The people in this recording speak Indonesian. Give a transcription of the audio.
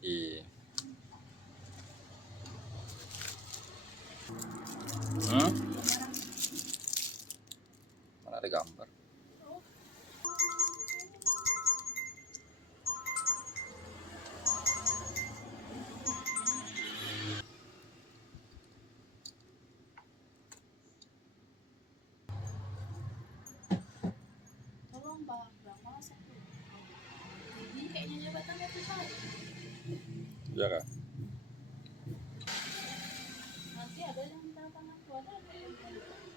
Iya. Hmm? Mana ada gambar? Tolong bang, masak tuh. Ini kayaknya jabatannya tuh saya. Iya kan? Nanti ada yang minta tangan tuh ada yang minta.